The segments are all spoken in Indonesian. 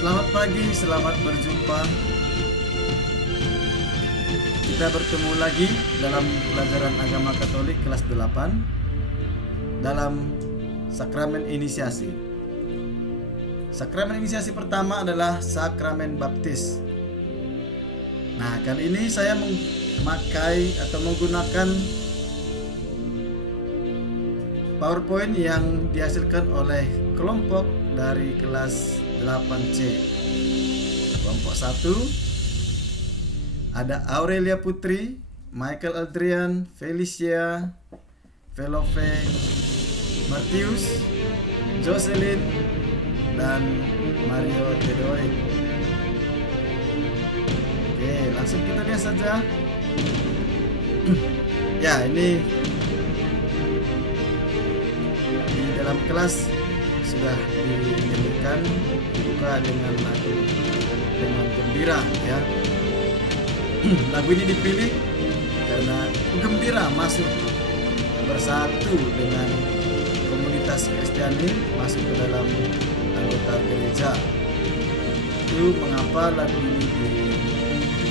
Selamat pagi, selamat berjumpa. Kita bertemu lagi dalam pelajaran agama Katolik kelas 8 dalam sakramen inisiasi. Sakramen inisiasi pertama adalah sakramen baptis. Nah, kali ini saya memakai atau menggunakan PowerPoint yang dihasilkan oleh kelompok dari kelas 8C. Kelompok 1 ada Aurelia Putri, Michael Adrian, Felicia, Velove, Martius, Jocelyn, dan Mario Tedoe. Oke, langsung kita lihat saja. Ya, ini di dalam kelas sudah dinyanyikan, dibuka dengan lagu dengan gembira, ya. Lagu ini dipilih karena gembira masuk bersatu dengan komunitas Kristiani, masuk ke dalam anggota gereja. Itu mengapa lagu ini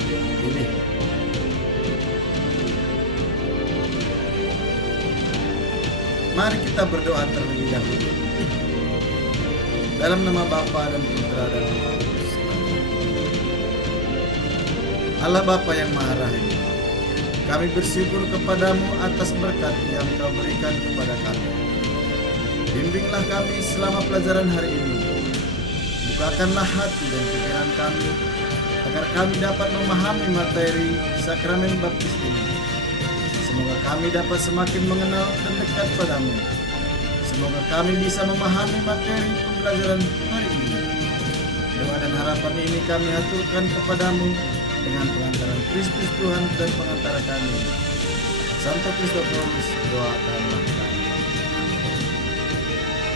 dipilih. Mari kita berdoa terlebih dahulu. Dalam nama Bapa dan Putra dan Roh Kudus. Allah Bapa yang Maha Rahim, kami bersyukur kepadamu atas berkat yang Kau berikan kepada kami. Bimbinglah kami selama pelajaran hari ini. Bukakanlah hati dan pikiran kami agar kami dapat memahami materi sakramen baptis ini. Semoga kami dapat semakin mengenal dan dekat padamu. Semoga kami bisa memahami materi pembelajaran hari ini. Doa dan harapan ini kami aturkan kepadamu dengan pengantaran Kristus Tuhan dan pengantara kami, Santo Kristoforus, doakanlah kami.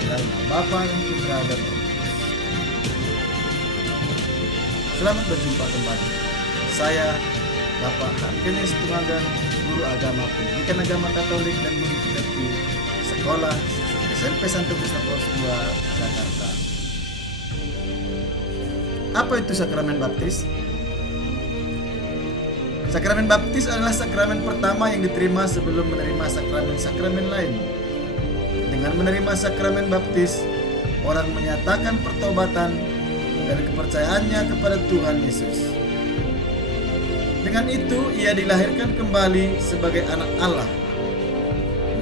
Dalam nama Bapa yang Putra dan Roh Kudus. Selamat berjumpa kembali. Saya Bapak Harkenes Tumandan, guru agama pendidikan agama Katolik dan guru di sekolah SMP Santo Kristoforus 2 Jakarta. Apa itu sakramen baptis? Sakramen baptis adalah sakramen pertama yang diterima sebelum menerima sakramen-sakramen lain. Dengan menerima sakramen baptis, orang menyatakan pertobatan dan kepercayaannya kepada Tuhan Yesus. Dengan itu, ia dilahirkan kembali sebagai anak Allah,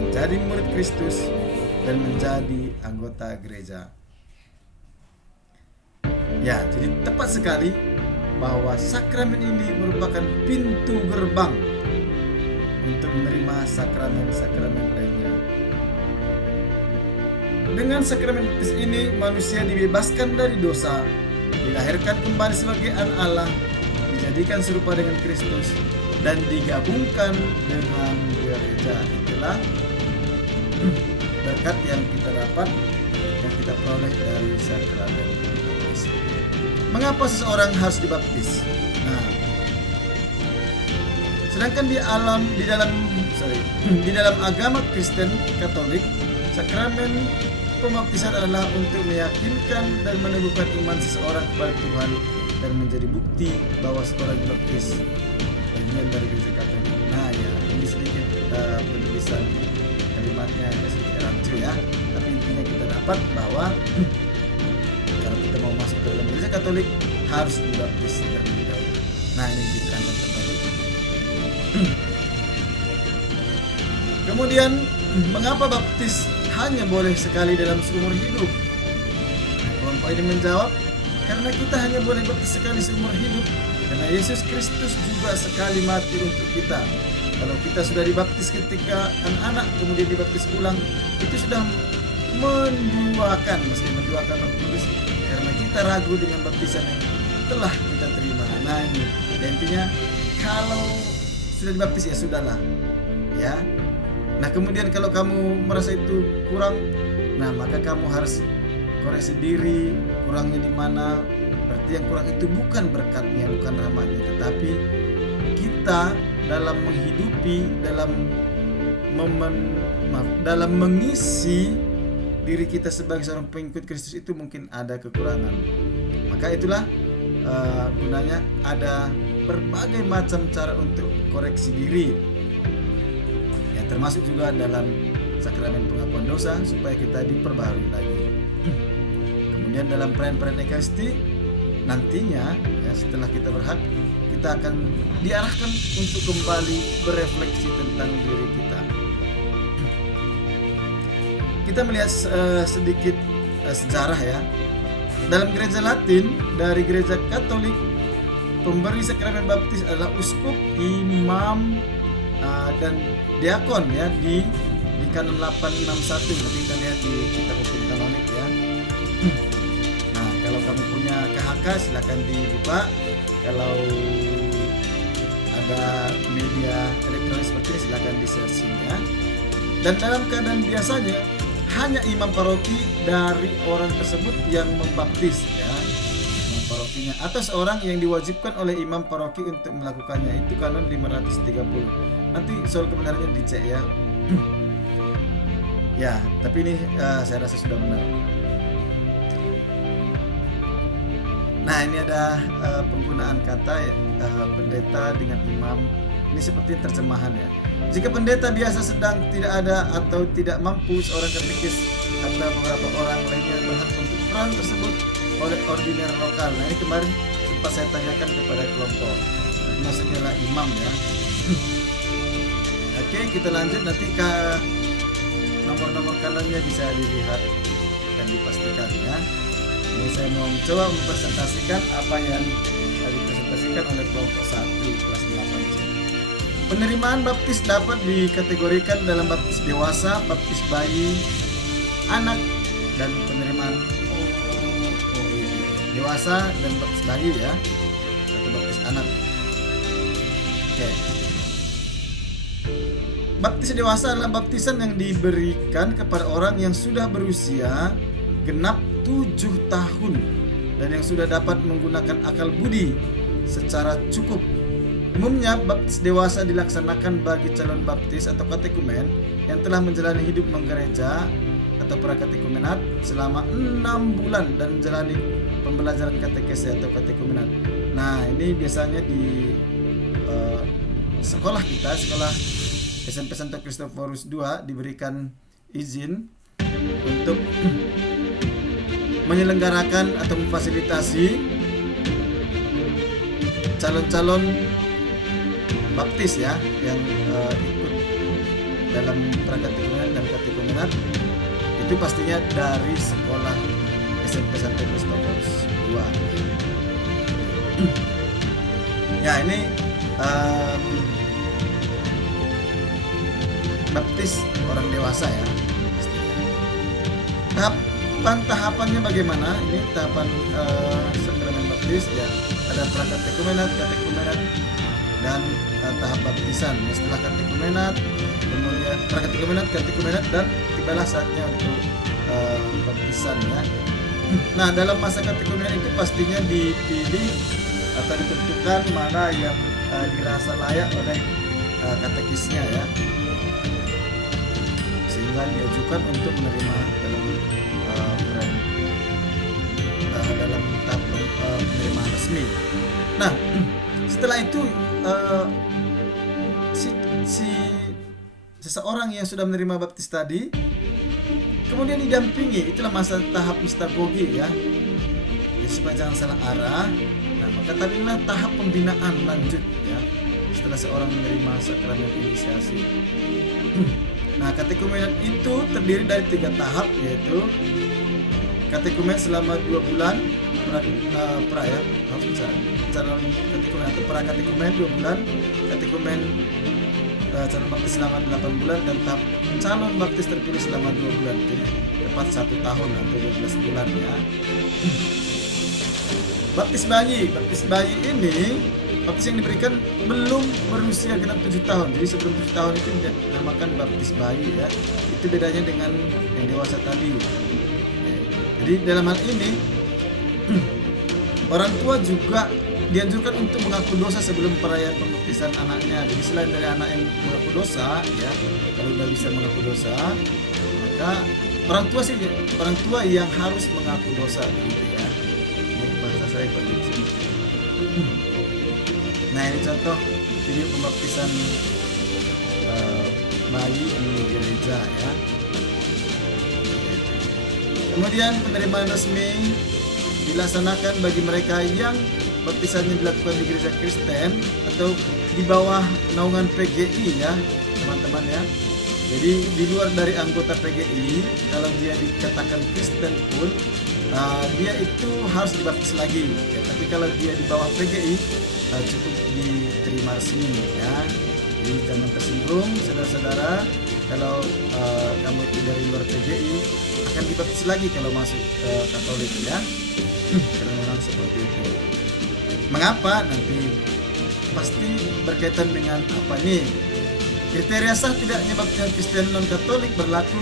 menjadi murid Kristus, dan menjadi anggota gereja. Ya, jadi tepat sekali bahwa sakramen ini merupakan pintu gerbang untuk menerima sakramen-sakramen lainnya. Dengan sakramen baptis ini, manusia dibebaskan dari dosa, dilahirkan kembali sebagai anak Allah, dijadikan serupa dengan Kristus, dan digabungkan dengan gereja. Itulah berkat yang kita dapat, yang kita peroleh dari sakramen baptis. Mengapa seseorang harus dibaptis? Nah, sedangkan di dalam agama Kristen Katolik, sakramen pembaptisan adalah untuk meyakinkan dan meneguhkan iman seseorang kepada Tuhan dan menjadi bukti bahwa seorang dibaptis bagian dari gereja Katolik. Nah, ya, ini sedikit penulisan kalimatnya sedikit rancu, ya. Tapi intinya kita dapat bahwa kalau kita mau masuk ke dalam gereja Katolik harus dibaptis terlebih dahulu. Nah, ini diterangkan kembali. Kemudian, mengapa baptis hanya boleh sekali dalam seumur hidup? Nah, kelompok ini menjawab, karena kita hanya boleh baptis sekali seumur hidup, karena Yesus Kristus juga sekali mati untuk kita. Kalau kita sudah dibaptis ketika anak-anak, kemudian dibaptis ulang, itu sudah menduakan Roh Kudus, karena kita ragu dengan baptisan yang telah kita terima. Nah, ini intinya, kalau sudah dibaptis ya sudahlah, ya. Nah, kemudian kalau kamu merasa itu kurang, nah maka kamu harus koreksi diri, kurangnya di mana. Berarti yang kurang itu bukan berkatnya, bukan rahmatnya, tetapi kita dalam menghidupi, dalam mengisi diri kita sebagai seorang pengikut Kristus itu mungkin ada kekurangan. Maka itulah gunanya ada berbagai macam cara untuk koreksi diri, ya, termasuk juga dalam sakramen pengakuan dosa supaya kita diperbaharui lagi. Kemudian dalam perayaan Ekaristi nantinya, ya, setelah kita berhak, kita akan diarahkan untuk kembali berefleksi tentang diri kita. Kita melihat sedikit sejarah, ya. Dalam gereja Latin, dari gereja Katolik, pemberi sakramen baptis adalah uskup, imam, dan diakon, ya, di kanon 861 yang kita lihat di kitab hukum kanonik, ya. Nah, kalau kamu punya KHK silakan dibuka. Kalau ada media elektronik seperti ini silakan di-searching, ya. Dan dalam keadaan biasanya hanya imam paroki dari orang tersebut yang membaptis, ya, imam parokinya, atau seorang yang diwajibkan oleh imam paroki untuk melakukannya. Itu kanon 530. Nanti soal kebenarannya dicek, ya. Ya, tapi ini saya rasa sudah benar. Nah, ini ada penggunaan kata pendeta dengan imam. Ini seperti terjemahan, ya. Jika pendeta biasa sedang tidak ada atau tidak mampu, seorang katekis atau beberapa orang lainnya berhak untuk peran tersebut oleh ordiner lokal. Nah, ini kemarin sempat saya tanyakan kepada kelompok. Maksudnya lah imam, ya. Oke, kita lanjut. Nanti ke nomor-nomor kanannya bisa dilihat dan dipastikan, ya. Ini saya mau mencoba mempresentasikan apa yang dipresentasikan oleh kelompok 1 kelas 8C. Penerimaan baptis dapat dikategorikan dalam baptis dewasa, baptis bayi, anak, dan penerimaan dewasa dan baptis bayi, ya, atau baptis anak. Oke. Baptis dewasa adalah baptisan yang diberikan kepada orang yang sudah berusia genap 7 tahun dan yang sudah dapat menggunakan akal budi secara cukup. Umumnya baptis dewasa dilaksanakan bagi calon baptis atau katekumen yang telah menjalani hidup menggereja atau prakatekumenat selama 6 bulan dan menjalani pembelajaran katekese atau katekumenat. Nah, ini biasanya di sekolah kita, sekolah SMP Santo Kristoforus II, diberikan izin untuk menyelenggarakan atau memfasilitasi calon-calon baptis, ya, yang ikut dalam prakatekumenat dan katekumenat. Itu pastinya dari sekolah SMP Santo Kristoforus II. Ya, ini baptis orang dewasa, ya. Tahapannya bagaimana? Ini tahapan sakramen baptis, ya. Ada prakatekumenat, katekumenat, dan tahap baptisan. Setelah katekumenat, kemudian prakatekumenat, katekumenat, dan tibalah saatnya untuk baptisan, ya. Nah, dalam masa katekumenat itu pastinya dipilih atau ditentukan mana yang dirasa layak oleh katekisnya, ya, sehingga diajukan untuk menerima dalam tahap penerimaan resmi. Nah, setelah itu seseorang yang sudah menerima baptis tadi kemudian didampingi, itulah masa tahap mistagogi, ya. Jadi supaya jangan salah arah. Nah, maka inilah tahap pembinaan lanjut, ya, setelah seorang menerima sakramen inisiasi. Nah, katekumen itu terdiri dari 3 tahap, yaitu katekumen selama 2 bulan, calon katekumen atau prakatekumen 2 bulan, katekumen calon baptis selama 8 bulan, dan tahap calon baptis terpilih selama 2 bulan. Jadi tepat 1 tahun atau 12 bulan, ya. Baptis bayi ini baptis yang diberikan belum berusia genap 7 tahun. Jadi sebelum 7 tahun itu dinamakan baptis bayi, ya. Itu bedanya dengan yang dewasa tadi. Jadi dalam hal ini orang tua juga dianjurkan untuk mengaku dosa sebelum perayaan pembaptisan anaknya. Jadi selain dari anak yang mengaku dosa, ya, kalau sudah bisa mengaku dosa, maka orang tua yang harus mengaku dosa, begitu, ya. bahasa saya kok di sini. Nah, ini contoh video pembaptisan bayi di gereja ya. Kemudian penerimaan resmi dilaksanakan bagi mereka yang baptisannya dilakukan di gereja Kristen atau di bawah naungan PGI ya teman-teman ya. Jadi di luar dari anggota PGI, kalau dia dikatakan Kristen pun dia itu harus dibaptis lagi ya. Tapi kalau dia di bawah PGI cukup diterima resmi ya. Jadi jangan tersinggung saudara-saudara, kalau kamu itu dari luar PGI akan dibaptis lagi kalau masuk Katolik ya. Karena memang seperti itu. Mengapa? Nanti pasti berkaitan dengan apa nih? Kriteria sah tidaknya baptisan Kristen non-Katolik berlaku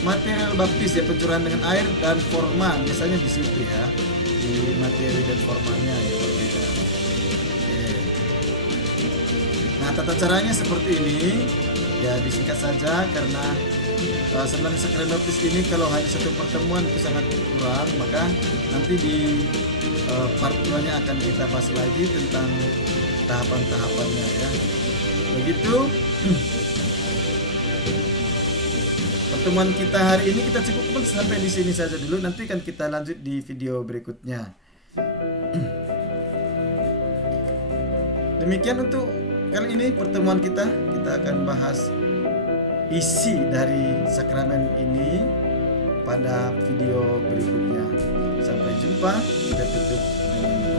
material baptis ya, pencurahan dengan air dan forma, biasanya di situ ya, di materi dan formanya ya berbeda. Oke. Nah, tata caranya seperti ini ya, disingkat saja karena sebenarnya sakramen baptis ini kalau hanya satu pertemuan itu sangat kurang, maka nanti di part 2-nya akan kita bahas lagi tentang tahapan-tahapannya ya. Begitu pertemuan kita hari ini, kita cukupkan sampai di sini saja dulu. Nanti kan kita lanjut di video berikutnya. Demikian untuk kali ini pertemuan kita akan bahas isi dari sakramen ini pada video berikutnya. Sampai jumpa, kita tutup dengan